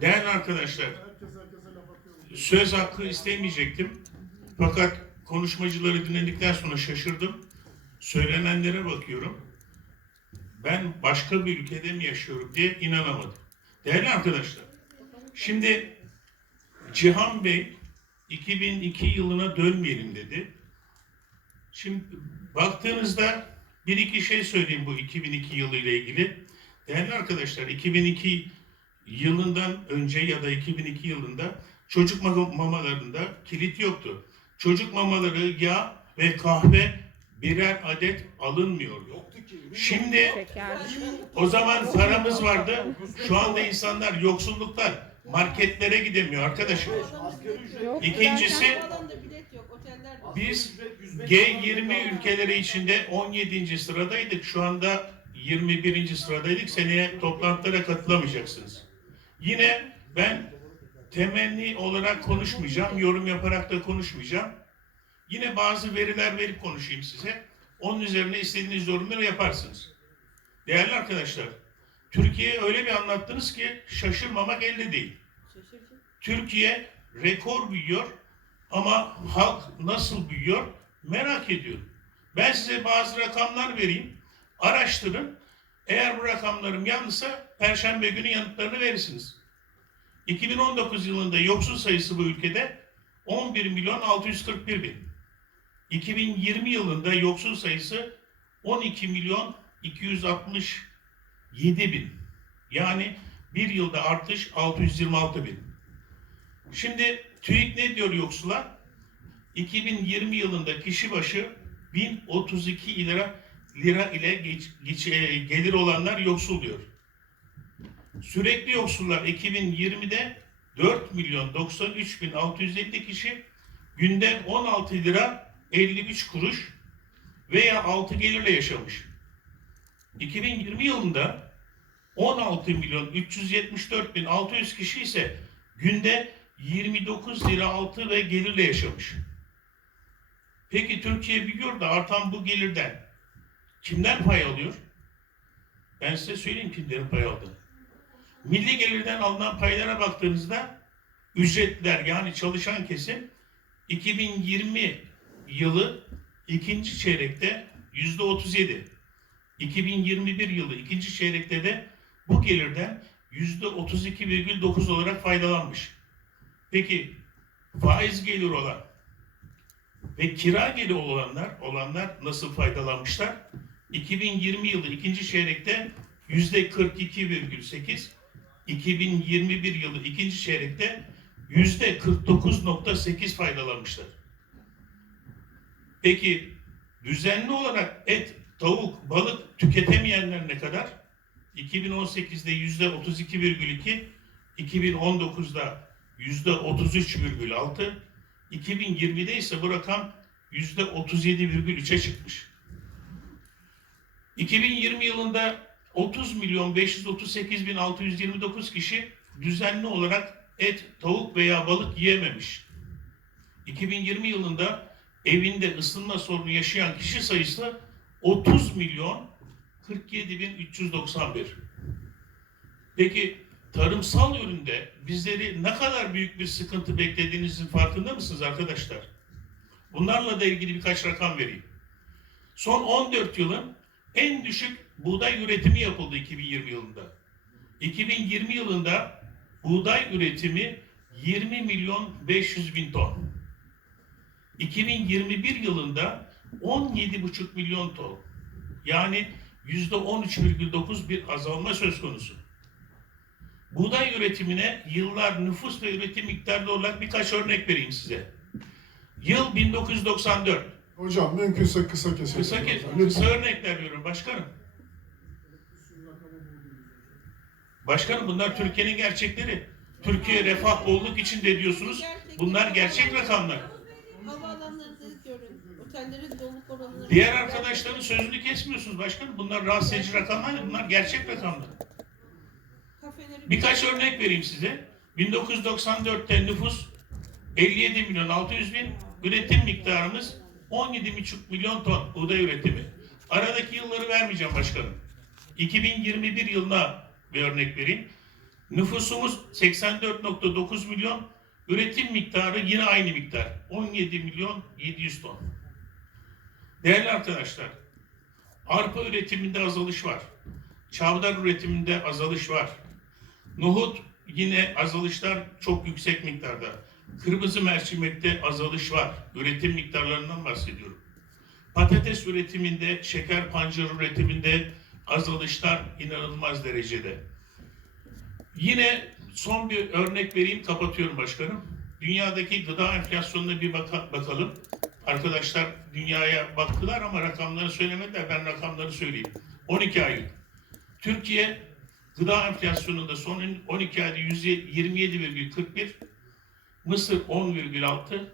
Değerli arkadaşlar, söz hakkı istemeyecektim. Fakat konuşmacıları dinledikten sonra şaşırdım. Söylenenlere bakıyorum. Ben başka bir ülkede mi yaşıyorum diye inanamadım. Değerli arkadaşlar, şimdi Cihan Bey 2002 yılına dönmeyelim dedi. Şimdi baktığınızda bir iki şey söyleyeyim bu 2002 yılı ile ilgili. Değerli arkadaşlar 2002 yılından önce ya da 2002 yılında çocuk mama- mamalarında kilit yoktu. Çocuk mamaları yağ ve kahve birer adet alınmıyordu. Şimdi o zaman paramız vardı. Şu anda insanlar yoksulluktan marketlere gidemiyor arkadaşım. İkincisi biz G20 ülkeleri içinde 17. sıradaydık. Şu anda 21. sıradaydık. Seneye toplantılara katılamayacaksınız. Yine ben temenni olarak konuşmayacağım. Yorum yaparak da konuşmayacağım. Yine bazı veriler verip konuşayım size. Onun üzerine istediğiniz yorumları yaparsınız. Değerli arkadaşlar, Türkiye'yi öyle bir anlattınız ki şaşırmamak elde değil. Türkiye rekor büyüyor ama halk nasıl büyüyor merak ediyorum. Ben size bazı rakamlar vereyim. Araştırın. Eğer bu rakamlarım yanlışsa Perşembe günü yanıtlarını verirsiniz. 2019 yılında yoksul sayısı bu ülkede 11 milyon 641 bin. 2020 yılında yoksul sayısı 12 milyon 267 bin. Yani bir yılda artış 626 bin. Şimdi TÜİK ne diyor yoksula? 2020 yılında kişi başı 1032 lira lira ile geç, geç- e, gelir olanlar yoksul diyor. Sürekli yoksullar 2020'de 4 milyon 93 bin 650 kişi günde 16 lira 53 kuruş veya 6 gelirle yaşamış. 2020 yılında 16 milyon 374 bin 600 kişi ise günde 29 lira altı ve gelirle yaşamış. Peki Türkiye biliyor da artan bu gelirden kimler pay alıyor? Ben size söyleyeyim kimlerin pay aldığını. Milli gelirden alınan paylara baktığınızda ücretler yani çalışan kesim 2020 yılı ikinci çeyrekte yüzde 37. 2021 yılı ikinci çeyrekte de bu gelirden yüzde 32,9 olarak faydalanmış. Peki faiz gelir olan ve kira geliri olanlar olanlar nasıl faydalanmışlar? 2020 yılı ikinci çeyrekte yüzde 42,8, 2021 yılı ikinci çeyrekte yüzde 49,8 faydalanmışlar. Peki düzenli olarak et, tavuk, balık tüketemeyenler ne kadar? 2018'de yüzde 32,2, 2019'da yüzde 33,6, 2020'de ise bu rakam yüzde 37,3'e çıkmış. 2020 yılında 30 milyon 538 bin 629 kişi düzenli olarak et, tavuk veya balık yiyememiş. 2020 yılında evinde ısınma sorunu yaşayan kişi sayısı 30 milyon 47 bin 391. Peki tarımsal üründe bizleri ne kadar büyük bir sıkıntı beklediğinizin farkında mısınız arkadaşlar? Bunlarla da ilgili birkaç rakam vereyim. Son 14 yılın en düşük buğday üretimi yapıldı 2020 yılında. 2020 yılında buğday üretimi 20 milyon 500 bin ton. 2021 yılında 17,5 milyon ton. Yani %13,9 bir azalma söz konusu. Buğday üretimine yıllar nüfus ve üretim miktarı olarak birkaç örnek vereyim size. Yıl 1994. Hocam mümkünse kısa keselim. Kısa, kes, kısa örnekler veriyorum başkanım. Başkanım bunlar Türkiye'nin gerçekleri. Türkiye refah bolluk içinde diyorsunuz. Bunlar gerçek rakamlar. Diğer arkadaşların sözünü kesmiyorsunuz başkanım. Bunlar rahatsız edici rakamlar değil, bunlar gerçek rakamlar. Birkaç örnek vereyim size. 1994'te nüfus 57 milyon 600 bin, üretim miktarımız 17,5 milyon ton buğday üretimi. Aradaki yılları vermeyeceğim başkanım. 2021 yılına bir örnek vereyim. Nüfusumuz 84.9 milyon. Üretim miktarı yine aynı miktar. 17 milyon 700 ton. Değerli arkadaşlar, arpa üretiminde azalış var. Çavdar üretiminde azalış var. Nohut yine azalışlar çok yüksek miktarda. Kırmızı mercimekte azalış var. Üretim miktarlarından bahsediyorum. Patates üretiminde, şeker pancarı üretiminde azalışlar inanılmaz derecede. Yine son bir örnek vereyim, kapatıyorum başkanım. Dünyadaki gıda enflasyonuna bir baka- bakalım. Arkadaşlar dünyaya baktılar ama rakamları söylemediler. Ben rakamları söyleyeyim. 12 aylık. Türkiye gıda enflasyonunda son 12 ayda %27,41, Mısır 10,6,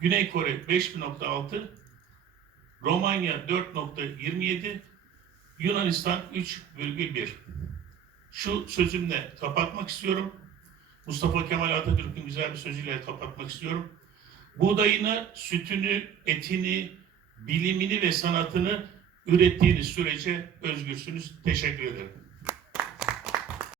Güney Kore 5,6, Romanya 4,27, Yunanistan 3,1. Şu sözümle kapatmak istiyorum. Mustafa Kemal Atatürk'ün güzel bir sözüyle kapatmak istiyorum. Buğdayını, sütünü, etini, bilimini ve sanatını ürettiğiniz sürece özgürsünüz. Teşekkür ederim.